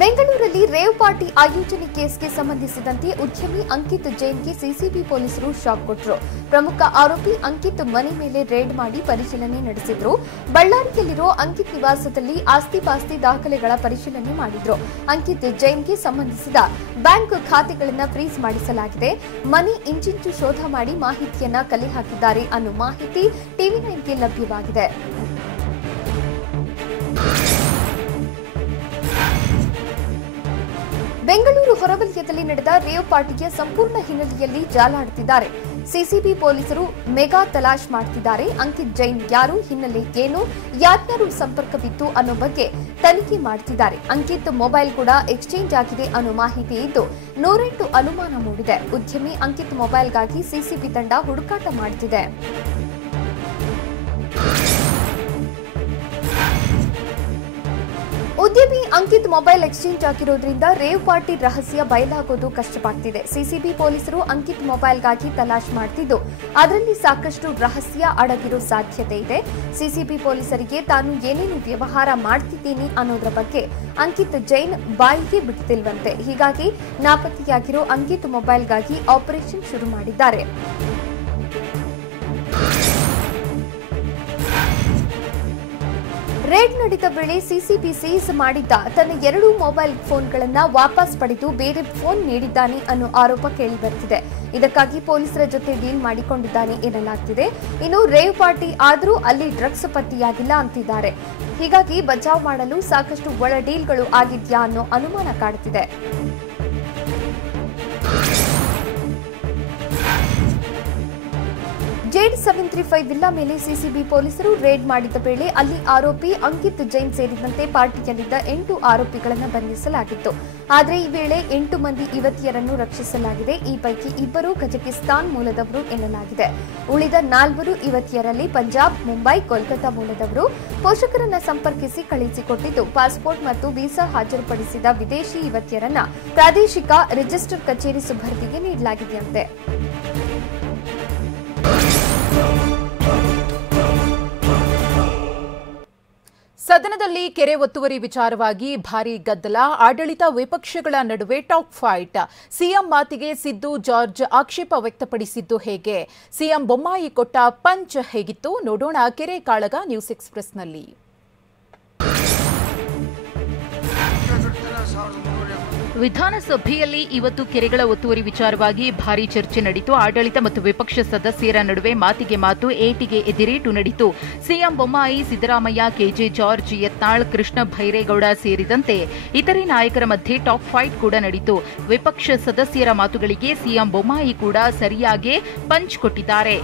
ಬೆಂಗಳೂರಲ್ಲಿ ರೇವ್ ಪಾರ್ಟಿ ಆಯೋಜನೆ ಕೇಸ್ಗೆ ಸಂಬಂಧಿಸಿದಂತೆ ಉದ್ಯಮಿ ಅಂಕಿತ್ ಜೈನ್ಗೆ ಸಿಸಿಬಿ ಪೊಲೀಸರು ಶಾಕ್ ಕೊಟ್ಟರು. ಪ್ರಮುಖ ಆರೋಪಿ ಅಂಕಿತ್ ಮನೆ ಮೇಲೆ ರೇಡ್ ಮಾಡಿ ಪರಿಶೀಲನೆ ನಡೆಸಿದ್ರು. ಬಳ್ಳಾರಿಯಲ್ಲಿರೋ ಅಂಕಿತ್ ನಿವಾಸದಲ್ಲಿ ಆಸ್ತಿ ಪಾಸ್ತಿ ದಾಖಲೆಗಳ ಪರಿಶೀಲನೆ ಮಾಡಿದ್ರು. ಅಂಕಿತ್ ಜೈನ್ಗೆ ಸಂಬಂಧಿಸಿದ ಬ್ಯಾಂಕ್ ಖಾತೆಗಳನ್ನು ಫ್ರೀಸ್ ಮಾಡಿಸಲಾಗಿದೆ. ಮನೆ ಇಂಚಿಂಚು ಶೋಧ ಮಾಡಿ ಮಾಹಿತಿಯನ್ನ ಕಲೆ ಹಾಕಿದ್ದಾರೆ ಅನ್ನೋ ಮಾಹಿತಿ ಟಿವಿ9ಗೆ ಲಭ್ಯವಾಗಿದೆ. ಬೆಂಗಳೂರು ಹೊರವಲಯದಲ್ಲಿ ನಡೆದ ರೇವ್ ಪಾರ್ಟಿಯ ಸಂಪೂರ್ಣ ಹಿನ್ನೆಲೆಯಲ್ಲಿ ಜಾಲಾಡುತ್ತಿದ್ದಾರೆ. ಸಿಸಿಬಿ ಪೊಲೀಸರು ಮೆಗಾ ತಲಾಶ್ ಮಾಡುತ್ತಿದ್ದಾರೆ. ಅಂಕಿತ್ ಜೈನ್ ಯಾರು, ಹಿನ್ನೆಲೆ ಏನು, ಯಾರ್ಯಾರು ಸಂಪರ್ಕವಿತ್ತು ಅನ್ನೋ ಬಗ್ಗೆ ತನಿಖೆ ಮಾಡುತ್ತಿದ್ದಾರೆ. ಅಂಕಿತ್ ಮೊಬೈಲ್ ಕೂಡ ಎಕ್ಸ್ಚೇಂಜ್ ಆಗಿದೆ ಅನ್ನೋ ಮಾಹಿತಿ ಇದ್ದು 108 ಅನುಮಾನ ಮೂಡಿದೆ. ಉದ್ಯಮಿ ಅಂಕಿತ್ ಮೊಬೈಲ್ಗಾಗಿ ಸಿಸಿಬಿ ತಂಡ ಹುಡುಕಾಟ ಮಾಡುತ್ತಿದೆ. ಉದ್ಯಮಿ ಅಂಕಿತ್ ಮೊಬೈಲ್ ಎಕ್ಸ್ಚೇಂಜ್ ಆಗಿರೋದ್ರಿಂದ ರೇವ್ ಪಾರ್ಟಿ ರಹಸ್ಯ ಬಯಲಾಗೋದು ಕಷ್ಟವಾಗ್ತಿದೆ. ಸಿಸಿಬಿ ಪೊಲೀಸರು ಅಂಕಿತ್ ಮೊಬೈಲ್ಗಾಗಿ ತಲಾಶ್ ಮಾಡ್ತಿದ್ದು, ಅದರಲ್ಲಿ ಸಾಕಷ್ಟು ರಹಸ್ಯ ಅಡಗಿರೋ ಸಾಧ್ಯತೆ ಇದೆ. ಸಿಸಿಬಿ ಪೊಲೀಸರಿಗೆ ತಾನು ಏನೇನು ವ್ಯವಹಾರ ಮಾಡ್ತಿದ್ದೀನಿ ಅನ್ನೋದ್ರ ಬಗ್ಗೆ ಅಂಕಿತ್ ಜೈನ್ ಬಾಯಿಗೆ ಬಿಡ್ತಿಲ್ವಂತೆ. ಹೀಗಾಗಿ ನಾಪತ್ತೆಯಾಗಿರೋ ಅಂಕಿತ್ ಮೊಬೈಲ್ಗಾಗಿ ಆಪರೇಷನ್ ಶುರು ಮಾಡಿದ್ದಾರೆ. ರೇಡ್ ನಡೆದ ವೇಳೆ ಸಿಸಿಬಿ ಸೀಸ್ ಮಾಡಿದ್ದ ತನ್ನ 2 ಮೊಬೈಲ್ ಫೋನ್ಗಳನ್ನು ವಾಪಸ್ ಪಡೆದು ಬೇರೆ ಫೋನ್ ನೀಡಿದ್ದಾನೆ ಅನ್ನೋ ಆರೋಪ ಕೇಳಿಬರ್ತಿದೆ. ಇದಕ್ಕಾಗಿ ಪೊಲೀಸರ ಜೊತೆ ಡೀಲ್ ಮಾಡಿಕೊಂಡಿದ್ದಾನೆ ಎನ್ನಲಾಗ್ತಿದೆ. ಇನ್ನು ರೇವ್ ಪಾರ್ಟಿ ಆದರೂ ಅಲ್ಲಿ ಡ್ರಗ್ಸ್ ಪತ್ತೆಯಾಗಿಲ್ಲ ಅಂತಿದ್ದಾರೆ. ಹೀಗಾಗಿ ಬಚಾವ್ ಮಾಡಲು ಸಾಕಷ್ಟು ಒಳ ಡೀಲ್ಗಳು ಆಗಿದ್ಯಾ ಅನ್ನೋ ಅನುಮಾನ ಕಾಡುತ್ತಿದೆ. ಜೇಡ್ 735 ವಿಲ್ಲಾ ಮೇಲೆ ಸಿಸಿಬಿ ಪೊಲೀಸರು ರೇಡ್ ಮಾಡಿದ ವೇಳೆ ಅಲ್ಲಿ ಆರೋಪಿ ಅಂಕಿತ್ ಜೈನ್ ಸೇರಿದಂತೆ ಪಾರ್ಟಿಯಲ್ಲಿದ್ದ 8 ಆರೋಪಿಗಳನ್ನು ಬಂಧಿಸಲಾಗಿತ್ತು. ಆದರೆ ಈ ವೇಳೆ 8 ಮಂದಿ ಯುವತಿಯರನ್ನು ರಕ್ಷಿಸಲಾಗಿದೆ. ಈ ಪೈಕಿ 2 ಕಜಕಿಸ್ತಾನ್ ಮೂಲದವರು ಎನ್ನಲಾಗಿದೆ. ಉಳಿದ 4 ಯುವತಿಯರಲ್ಲಿ ಪಂಜಾಬ್, ಮುಂಬೈ, ಕೋಲ್ಕತಾ ಮೂಲದವರು. ಪೋಷಕರನ್ನ ಸಂಪರ್ಕಿಸಿ ಕಳುಹಿಸಿಕೊಟ್ಟಿದ್ದು, ಪಾಸ್ಪೋರ್ಟ್ ಮತ್ತು ವೀಸಾ ಹಾಜರುಪಡಿಸಿದ ವಿದೇಶಿ ಯುವತಿಯರನ್ನ ಪ್ರಾದೇಶಿಕ ರಿಜಿಸ್ಟರ್ ಕಚೇರಿ ಸುಭರ್ದಿಗೆ ನೀಡಲಾಗಿದೆಯಂತೆ. ಸದನದಲ್ಲಿ ಕೆರೆ ಒತ್ತುವರಿ ವಿಚಾರವಾಗಿ ಭಾರೀ ಗದ್ದಲ, ಆಡಳಿತ ವಿಪಕ್ಷಗಳ ನಡುವೆ ಟಾಕ್ ಫೈಟ್. ಸಿಎಂ ಮಾತಿಗೆ ಸಿದ್ದು ಜಾರ್ಜ್ ಆಕ್ಷೇಪ ವ್ಯಕ್ತಪಡಿಸಿದ್ದು ಹೇಗೆ? ಸಿಎಂ ಬೊಮ್ಮಾಯಿ ಕೊಟ್ಟ ಪಂಚ್ ಹೇಗಿತ್ತು? ನೋಡೋಣ ಕೆರೆ ಕಾಳಗ ನ್ಯೂಸ್ ಎಕ್ಸ್‌ಪ್ರೆಸ್‌ನಲ್ಲಿ. ವಿಧಾನಸಭೆಯಲ್ಲಿ ಇವತ್ತು ಕೆರೆಗಳ ಒತ್ತುವರಿ ವಿಚಾರವಾಗಿ ಭಾರೀ ಚರ್ಚೆ ನಡೆಯಿತು. ಆಡಳಿತ ಮತ್ತು ವಿಪಕ್ಷ ಸದಸ್ಯರ ನಡುವೆ ಮಾತಿಗೆ ಮಾತು, ಏಟಿಗೆ ಎದಿರೇಟು ನಡೆಯಿತು. ಸಿಎಂ ಬೊಮ್ಮಾಯಿ, ಸಿದ್ದರಾಮಯ್ಯ, ಕೆಜೆ ಜಾರ್ಜ್, ಯತ್ನಾಳ್, ಕೃಷ್ಣ ಬೈರೇಗೌಡ ಸೇರಿದಂತೆ ಇತರೆ ನಾಯಕರ ಮಧ್ಯೆ ಟಾಕ್ ಫೈಟ್ ಕೂಡ ನಡೆಯಿತು. ವಿಪಕ್ಷ ಸದಸ್ಯರ ಮಾತುಗಳಿಗೆ ಸಿಎಂ ಬೊಮ್ಮಾಯಿ ಕೂಡ ಸರಿಯಾಗಿ ಪಂಚ್ ಕೊಟ್ಟಿದ್ದಾರೆ.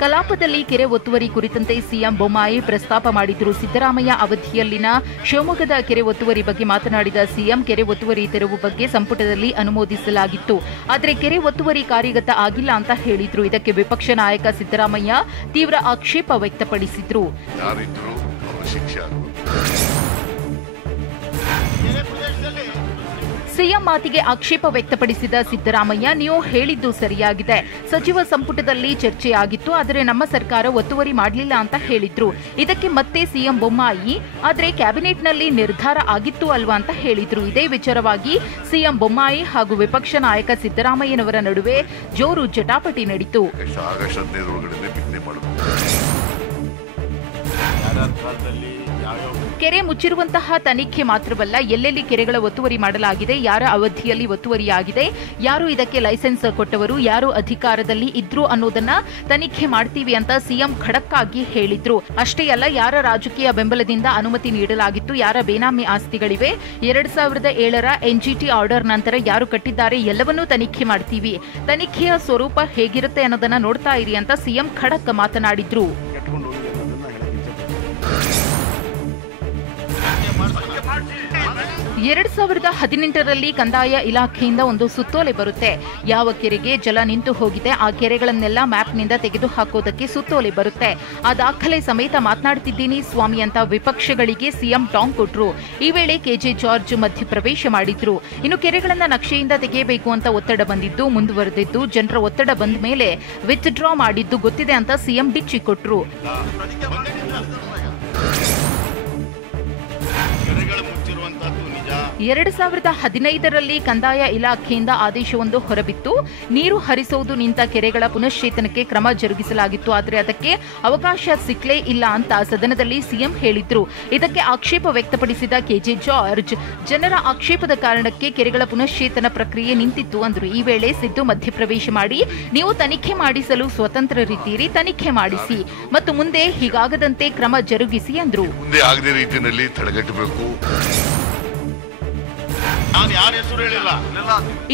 ಕಲಾಪದಲ್ಲಿ ಕೆರೆ ಒತ್ತುವರಿ ಕುರಿತಂತೆ ಸಿಎಂ ಬೊಮ್ಮಾಯಿ ಪ್ರಸ್ತಾಪ ಮಾಡಿದ್ರು. ಸಿದ್ದರಾಮಯ್ಯ ಅವಧಿಯಲ್ಲಿನ ಶಿವಮೊಗ್ಗದ ಕೆರೆ ಒತ್ತುವರಿ ಬಗ್ಗೆ ಮಾತನಾಡಿದ ಸಿಎಂ, ಕೆರೆ ಒತ್ತುವರಿ ತೆರವು ಬಗ್ಗೆ ಸಂಪುಟದಲ್ಲಿ ಅನುಮೋದಿಸಲಾಗಿತ್ತು, ಆದರೆ ಕೆರೆ ಒತ್ತುವರಿ ಕಾರ್ಯಗತ ಆಗಿಲ್ಲ ಅಂತ ಹೇಳಿದ್ರು. ಇದಕ್ಕೆ ವಿಪಕ್ಷ ನಾಯಕ ಸಿದ್ದರಾಮಯ್ಯ ತೀವ್ರ ಆಕ್ಷೇಪ ವ್ಯಕ್ತಪಡಿಸಿದ್ರು. ಸಿಎಂ ಮಾತಿಗೆ ಆಕ್ಷೇಪ ವ್ಯಕ್ತಪಡಿಸಿದ ಸಿದ್ದರಾಮಯ್ಯ, ನೀವು ಹೇಳಿದ್ದು ಸರಿಯಾಗಿದೆ, ಸಚಿವ ಸಂಪುಟದಲ್ಲಿ ಚರ್ಚೆಯಾಗಿತ್ತು, ಆದರೆ ನಮ್ಮ ಸರ್ಕಾರ ಒತ್ತುವರಿ ಮಾಡಲಿಲ್ಲ ಅಂತ ಹೇಳಿದ್ರು. ಇದಕ್ಕೆ ಮತ್ತೆ ಸಿಎಂ ಬೊಮ್ಮಾಯಿ, ಆದರೆ ಕ್ಯಾಬಿನೆಟ್ನಲ್ಲಿ ನಿರ್ಧಾರ ಆಗಿತ್ತು ಅಲ್ವಾ ಅಂತ ಹೇಳಿದ್ರು. ಇದೇ ವಿಚಾರವಾಗಿ ಸಿಎಂ ಬೊಮ್ಮಾಯಿ ಹಾಗೂ ವಿಪಕ್ಷ ನಾಯಕ ಸಿದ್ದರಾಮಯ್ಯನವರ ನಡುವೆ ಜೋರು ಜಟಾಪಟಿ ನಡೆಯಿತು. ಕೆರೆ ಮುಚ್ಚಿರುವಂತಹ ತನಿಖೆ ಮಾತ್ರವಲ್ಲ, ಎಲ್ಲೆಲ್ಲಿ ಕೆರೆಗಳ ಒತ್ತುವರಿ ಮಾಡಲಾಗಿದೆ, ಯಾರ ಅವಧಿಯಲ್ಲಿ ಒತ್ತುವರಿಯಾಗಿದೆ, ಯಾರು ಇದಕ್ಕೆ ಲೈಸೆನ್ಸ್ ಕೊಟ್ಟವರು, ಯಾರು ಅಧಿಕಾರದಲ್ಲಿ ಇದ್ರು ಅನ್ನೋದನ್ನ ತನಿಖೆ ಮಾಡ್ತೀವಿ ಅಂತ ಸಿಎಂ ಖಡಕ್ ಆಗಿ ಹೇಳಿದ್ರು. ಅಷ್ಟೇ ಅಲ್ಲ, ಯಾರ ರಾಜಕೀಯ ಬೆಂಬಲದಿಂದ ಅನುಮತಿ ನೀಡಲಾಗಿತ್ತು, ಯಾರ ಬೇನಾಮಿ ಆಸ್ತಿಗಳಿವೆ, 2007ರ ಎನ್ಜಿಟಿ ಆರ್ಡರ್ ನಂತರ ಯಾರು ಕಟ್ಟಿದ್ದಾರೆ, ಎಲ್ಲವನ್ನೂ ತನಿಖೆ ಮಾಡ್ತೀವಿ. ತನಿಖೆಯ ಸ್ವರೂಪ ಹೇಗಿರುತ್ತೆ ಅನ್ನೋದನ್ನ ನೋಡ್ತಾ ಇರಿ ಅಂತ ಸಿಎಂ ಖಡಕ್ ಮಾತನಾಡಿದ್ರು. 2018ರಲ್ಲಿ ಕಂದಾಯ ಇಲಾಖೆಯಿಂದ ಒಂದು ಸುತ್ತೋಲೆ ಬರುತ್ತೆ. ಯಾವ ಕೆರೆಗೆ ಜಲ ನಿಂತು ಹೋಗಿದೆ ಆ ಕೆರೆಗಳನ್ನೆಲ್ಲ ಮ್ಯಾಪ್ನಿಂದ ತೆಗೆದು ಹಾಕೋದಕ್ಕೆ ಸುತ್ತೋಲೆ ಬರುತ್ತೆ. ಆ ದಾಖಲೆ ಸಮೇತ ಮಾತನಾಡ್ತಿದ್ದೀನಿ ಸ್ವಾಮಿ ಅಂತ ವಿಪಕ್ಷಗಳಿಗೆ ಸಿಎಂ ಟಾಂಗ್ ಕೊಟ್ರು. ಈ ವೇಳೆ ಕೆಜೆ ಜಾರ್ಜ್ ಮಧ್ಯಪ್ರವೇಶ ಮಾಡಿದ್ರು. ಇನ್ನು ಕೆರೆಗಳನ್ನ ನಕ್ಷೆಯಿಂದ ತೆಗೆಯಬೇಕು ಅಂತ ಒತ್ತಡ ಬಂದಿದ್ದು ಮುಂದುವರೆದಿದ್ದು, ಜನರ ಒತ್ತಡ ಬಂದ ಮೇಲೆ ವಿತ್ಡ್ರಾ ಮಾಡಿದ್ದು ಗೊತ್ತಿದೆ ಅಂತ ಸಿಎಂ ಡಿಚ್ಚಿ ಕೊಟ್ರು. 2015ರಲ್ಲಿ ಕಂದಾಯ ಇಲಾಖೆಯಿಂದ ಆದೇಶವೊಂದು ಹೊರಬಿತ್ತು. ನೀರು ಹರಿಸುವುದು ನಿಂತ ಕೆರೆಗಳ ಪುನಶ್ಚೇತನಕ್ಕೆ ಕ್ರಮ ಜರುಗಿಸಲಾಗಿತ್ತು, ಆದರೆ ಅದಕ್ಕೆ ಅವಕಾಶ ಸಿಕ್ಕಲೇ ಇಲ್ಲ ಅಂತ ಸದನದಲ್ಲಿ ಸಿಎಂ ಹೇಳಿದ್ರು. ಇದಕ್ಕೆ ಆಕ್ಷೇಪ ವ್ಯಕ್ತಪಡಿಸಿದ ಕೆಜೆ ಜಾರ್ಜ್, ಜನರ ಆಕ್ಷೇಪದ ಕಾರಣಕ್ಕೆ ಕೆರೆಗಳ ಪುನಶ್ಚೇತನ ಪ್ರಕ್ರಿಯೆ ನಿಂತಿತ್ತು ಅಂದ್ರು. ಈ ವೇಳೆ ಸಿದ್ದು ಮಧ್ಯಪ್ರವೇಶ ಮಾಡಿ, ನೀವು ತನಿಖೆ ಮಾಡಿಸಲು ಸ್ವತಂತ್ರರಿದ್ದೀರಿ, ತನಿಖೆ ಮಾಡಿಸಿ ಮತ್ತು ಮುಂದೆ ಹೀಗಾಗದಂತೆ ಕ್ರಮ ಜರುಗಿಸಿ ಅಂದ್ರು.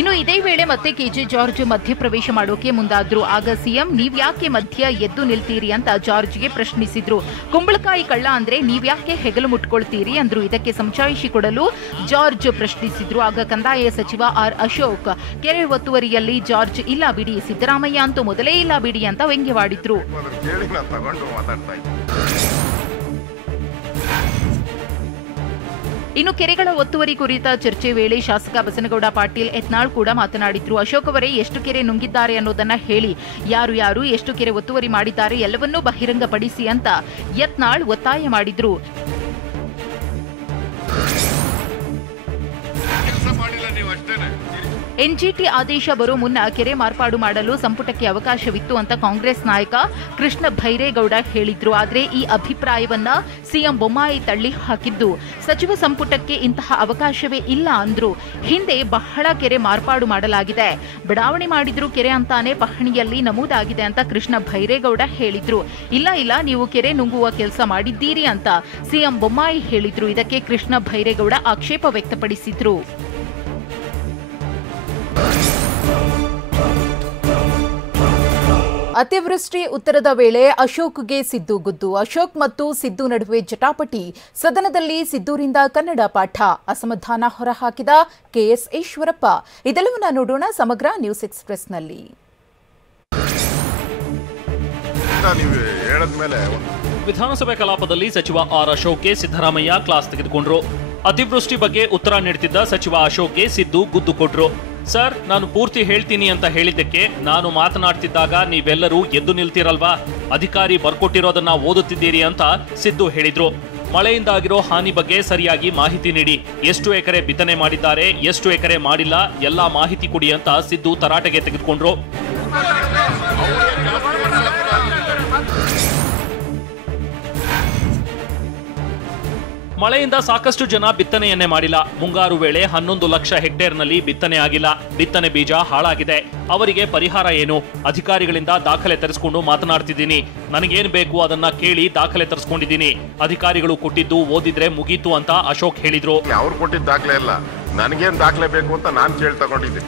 ಇನ್ನು ಇದೇ ವೇಳೆ ಮತ್ತೆ ಕೆಜೆ ಜಾರ್ಜ್ ಮಧ್ಯಪ್ರವೇಶ ಮಾಡೋಕೆ ಮುಂದಾದ್ರು. ಆಗ ಸಿಎಂ, ನೀವ್ಯಾಕೆ ಮಧ್ಯ ಎದ್ದು ನಿಲ್ತೀರಿ ಅಂತ ಜಾರ್ಜ್ಗೆ ಪ್ರಶ್ನಿಸಿದ್ರು. ಕುಂಬಳಕಾಯಿ ಕಳ್ಳ ಅಂದ್ರೆ ನೀವ್ಯಾಕೆ ಹೆಗಲು ಮುಟ್ಕೊಳ್ತೀರಿ ಅಂದ್ರು. ಇದಕ್ಕೆ ಸಮಜಾಯಿಷಿ ಕೊಡಲು ಜಾರ್ಜ್ ಪ್ರಶ್ನಿಸಿದ್ರು. ಆಗ ಕಂದಾಯ ಸಚಿವ ಆರ್ ಅಶೋಕ್, ಕೆರೆ ಒತ್ತುವರಿಯಲ್ಲಿ ಜಾರ್ಜ್ ಇಲ್ಲ ಬಿಡಿ, ಸಿದ್ದರಾಮಯ್ಯ ಅಂತೂ ಮೊದಲೇ ಇಲ್ಲ ಬಿಡಿ ಅಂತ ವ್ಯಂಗ್ಯವಾಡಿದ್ರು. ಇನ್ನು ಕೆರೆಗಳ ಒತ್ತುವರಿ ಕುರಿತ ಚರ್ಚೆ ವೇಳೆ ಶಾಸಕ ಬಸನಗೌಡ ಪಾಟೀಲ್ ಯತ್ನಾಳ್ ಕೂಡ ಮಾತನಾಡಿದ್ರು. ಅಶೋಕ್ ಅವರೇ, ಎಷ್ಟು ಕೆರೆ ನುಂಗಿದ್ದಾರೆ ಅನ್ನೋದನ್ನ ಹೇಳಿ, ಯಾರು ಎಷ್ಟು ಕೆರೆ ಒತ್ತುವರಿ ಮಾಡಿದ್ದಾರೆ ಎಲ್ಲವನ್ನೂ ಬಹಿರಂಗಪಡಿಸಿ ಅಂತ ಯತ್ನಾಳ್ ಒತ್ತಾಯ ಮಾಡಿದ್ರು. ಎನ್ಜಿಟಿ ಆದೇಶ ಬರೋ ಮುನ್ನ ಕೆರೆ ಮಾರ್ಪಾಡು ಮಾಡಲು ಸಂಪುಟಕ್ಕೆ ಅವಕಾಶವಿತ್ತು ಅಂತ ಕಾಂಗ್ರೆಸ್ ನಾಯಕ ಕೃಷ್ಣ ಭೈರೇಗೌಡ ಹೇಳಿದ್ರು. ಆದರೆ ಈ ಅಭಿಪ್ರಾಯವನ್ನ ಸಿಎಂ ಬೊಮ್ಮಾಯಿ ತಳ್ಳಿ ಹಾಕಿದ್ದು, ಸಚಿವ ಸಂಪುಟಕ್ಕೆ ಇಂತಹ ಅವಕಾಶವೇ ಇಲ್ಲ ಅಂದ್ರು. ಹಿಂದೆ ಬಹಳ ಕೆರೆ ಮಾರ್ಪಾಡು ಮಾಡಲಾಗಿದೆ, ಬಡಾವಣೆ ಮಾಡಿದ್ರು ಕೆರೆ ಅಂತಾನೆ ಪಹಣಿಯಲ್ಲಿ ನಮೂದಾಗಿದೆ ಅಂತ ಕೃಷ್ಣ ಭೈರೇಗೌಡ ಹೇಳಿದ್ರು. ಇಲ್ಲ, ನೀವು ಕೆರೆ ನುಂಗುವ ಕೆಲಸ ಮಾಡಿದ್ದೀರಿ ಅಂತ ಸಿಎಂ ಬೊಮ್ಮಾಯಿ ಹೇಳಿದ್ರು. ಇದಕ್ಕೆ ಕೃಷ್ಣ ಭೈರೇಗೌಡ ಆಕ್ಷೇಪ ವ್ಯಕ್ತಪಡಿಸಿದ್ರು. ಅತಿವೃಷ್ಟಿ ಉತ್ತರದ ವೇಳೆ ಅಶೋಕ್ಗೆ ಸಿದ್ದು ಗುದ್ದು. ಅಶೋಕ್ ಮತ್ತು ಸಿದ್ದು ನಡುವೆ ಜಟಾಪಟಿ. ಸದನದಲ್ಲಿ ಸಿದ್ದೂರಿಂದ ಕನ್ನಡ ಪಾಠ. ಅಸಮಾಧಾನ ಹೊರಹಾಕಿದ ಕೆಎಸ್ ಈಶ್ವರಪ್ಪ. ಇದೆಲ್ಲವನ್ನ ನೋಡೋಣ ಸಮಗ್ರ ನ್ಯೂಸ್ ಎಕ್ಸ್‌ಪ್ರೆಸ್‌ನಲ್ಲಿ. ವಿಧಾನಸಭೆ ಕಲಾಪದಲ್ಲಿ ಸಚಿವ ಆರ್ ಅಶೋಕ್ಗೆ ಸಿದ್ದರಾಮಯ್ಯ ಕ್ಲಾಸ್ ತೆಗೆದುಕೊಂಡ್ರು. ಅತಿವೃಷ್ಟಿ ಬಗ್ಗೆ ಉತ್ತರ ನೀಡುತ್ತಿದ್ದ ಸಚಿವ ಅಶೋಕ್ಗೆ ಸಿದ್ದು ಗುದ್ದು ಕೊಟ್ರು. ಸರ್, ನಾನು ಪೂರ್ತಿ ಹೇಳ್ತೀನಿ ಅಂತ ಹೇಳಿದ್ದಕ್ಕೆ ನಾನು ಮಾತನಾಡ್ತಿದ್ದಾಗ ನೀವೆಲ್ಲರೂ ಎದ್ದು ನಿಲ್ತಿರಲ್ವಾ, ಅಧಿಕಾರಿ ಬರ್ಕೊಟ್ಟಿರೋದನ್ನ ಓದುತ್ತಿದ್ದೀರಿ ಅಂತ ಸಿದ್ದು ಹೇಳಿದ್ರು. ಮಳೆಯಿಂದಾಗಿರೋ ಹಾನಿ ಬಗ್ಗೆ ಸರಿಯಾಗಿ ಮಾಹಿತಿ ನೀಡಿ, ಎಷ್ಟು ಎಕರೆ ಬಿತ್ತನೆ ಮಾಡಿದ್ದಾರೆ, ಎಷ್ಟು ಎಕರೆ ಮಾಡಿಲ್ಲ, ಎಲ್ಲಾ ಮಾಹಿತಿ ಕೊಡಿ ಅಂತ ಸಿದ್ದು ತರಾಟೆಗೆ ತೆಗೆದುಕೊಂಡ್ರು. ಮಳೆಯಿಂದ ಸಾಕಷ್ಟು ಜನ ಬಿತ್ತನೆಯನ್ನೇ ಮಾಡಿಲ್ಲ. ಮುಂಗಾರು ವೇಳೆ 11 ಲಕ್ಷ ಹೆಕ್ಟೇರ್ನಲ್ಲಿ ಬಿತ್ತನೆ ಆಗಿಲ್ಲ. ಬಿತ್ತನೆ ಬೀಜ ಹಾಳಾಗಿದೆ. ಅವರಿಗೆ ಪರಿಹಾರ ಏನು? ಅಧಿಕಾರಿಗಳಿಂದ ದಾಖಲೆ ತರಿಸಿಕೊಂಡು ಮಾತನಾಡ್ತಿದ್ದೀನಿ. ನನಗೇನು ಬೇಕು ಅದನ್ನ ಕೇಳಿ ದಾಖಲೆ ತರಿಸ್ಕೊಂಡಿದ್ದೀನಿ. ಅಧಿಕಾರಿಗಳು ಕೊಟ್ಟಿದ್ದು ಓದಿದ್ರೆ ಮುಗೀತು ಅಂತ ಅಶೋಕ್ ಹೇಳಿದ್ರು. ಅವ್ರು ಕೊಟ್ಟಿದ್ದ ದಾಖಲೆ ಇಲ್ಲ, ನನಗೇನು ದಾಖಲೆ ಬೇಕು ಅಂತ ನಾನು ಕೇಳಿ ತಗೊಂಡಿದ್ದೆ.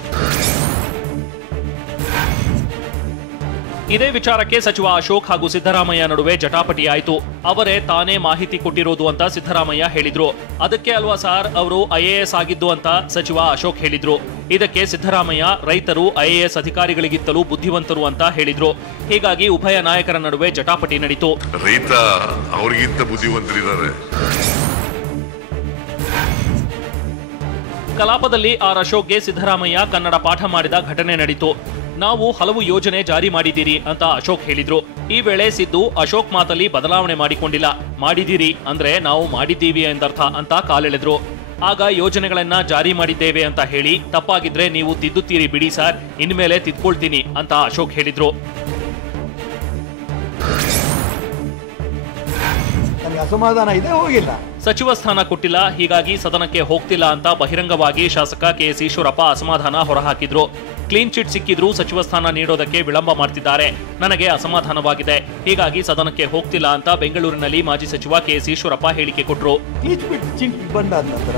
ಇದೇ ವಿಚಾರಕ್ಕೆ ಸಚಿವ ಅಶೋಕ್ ಹಾಗೂ ಸಿದ್ದರಾಮಯ್ಯ ನಡುವೆ ಜಟಾಪಟಿಯಾಯಿತು. ಅವರೇ ತಾನೇ ಮಾಹಿತಿ ಕೊಟ್ಟಿರೋದು ಅಂತ ಸಿದ್ದರಾಮಯ್ಯ ಹೇಳಿದ್ರು. ಅದಕ್ಕೆ ಅಲ್ವಾ ಸಾರ್ ಅವರು IAS ಆಗಿದ್ದು ಅಂತ ಸಚಿವ ಅಶೋಕ್ ಹೇಳಿದ್ರು. ಇದಕ್ಕೆ ಸಿದ್ದರಾಮಯ್ಯ ರೈತರು IAS ಅಧಿಕಾರಿಗಳಿಗಿಂತಲೂ ಬುದ್ಧಿವಂತರು ಅಂತ ಹೇಳಿದ್ರು. ಹೀಗಾಗಿ ಉಭಯ ನಾಯಕರ ನಡುವೆ ಜಟಾಪಟಿ ನಡೀತು. ರೈತ ಅವರಿಗಿಂತ ಬುದ್ಧಿವಂತರಿದ್ದಾರೆ. ಕಲಾಪದಲ್ಲಿ ಅಶೋಕ್ಗೆ ಸಿದ್ದರಾಮಯ್ಯ ಕನ್ನಡ ಪಾಠ ಮಾಡಿದ ಘಟನೆ ನಡೆಯಿತು. ನಾವು ಹಲವು ಯೋಜನೆ ಜಾರಿ ಮಾಡಿದ್ದೀರಿ ಅಂತ ಅಶೋಕ್ ಹೇಳಿದ್ರು. ಈ ವೇಳೆ ಸಿದ್ದು ಅಶೋಕ್ ಮಾತಲ್ಲಿ ಬದಲಾವಣೆ ಮಾಡಿಕೊಂಡಿಲ್ಲ, ಮಾಡಿದ್ದೀರಿ ಅಂದ್ರೆ ನಾವು ಮಾಡಿದ್ದೀವಿ ಎಂದರ್ಥ ಅಂತ ಕಾಲೆಳೆದ್ರು. ಆಗ ಯೋಜನೆಗಳನ್ನ ಜಾರಿ ಮಾಡಿದ್ದೇವೆ ಅಂತ ಹೇಳಿ ತಪ್ಪಾಗಿದ್ರೆ ನೀವು ತಿದ್ದುತ್ತೀರಿ ಬಿಡಿ ಸರ್, ಇನ್ಮೇಲೆ ತಿದ್ಕೊಳ್ತೀನಿ ಅಂತ ಅಶೋಕ್ ಹೇಳಿದ್ರು. ಅಸಮಾಧಾನ ಇದೆ, ಹೋಗಿಲ್ಲ, ಸಚಿವ ಸ್ಥಾನ ಕೊಟ್ಟಿಲ್ಲ, ಹೀಗಾಗಿ ಸದನಕ್ಕೆ ಹೋಗ್ತಿಲ್ಲ ಅಂತ ಬಹಿರಂಗವಾಗಿ ಶಾಸಕ KS ಈಶ್ವರಪ್ಪ ಅಸಮಾಧಾನ ಹೊರಹಾಕಿದ್ರು. ಕ್ಲೀನ್ ಚಿಟ್ ಸಿಕ್ಕಿದ್ರೂ ಸಚಿವ ಸ್ಥಾನ ನೀಡೋದಕ್ಕೆ ವಿಳಂಬ ಮಾಡ್ತಿದ್ದಾರೆ, ನನಗೆ ಅಸಮಾಧಾನವಾಗಿದೆ, ಹೀಗಾಗಿ ಸದನಕ್ಕೆ ಹೋಗ್ತಿಲ್ಲ ಅಂತ ಬೆಂಗಳೂರಿನಲ್ಲಿ ಮಾಜಿ ಸಚಿವ KS ಈಶ್ವರಪ್ಪ ಹೇಳಿಕೆ ಕೊಟ್ರು. ಕ್ಲೀನ್ ಚಿಟ್ ಬಂದಾದ ನಂತರ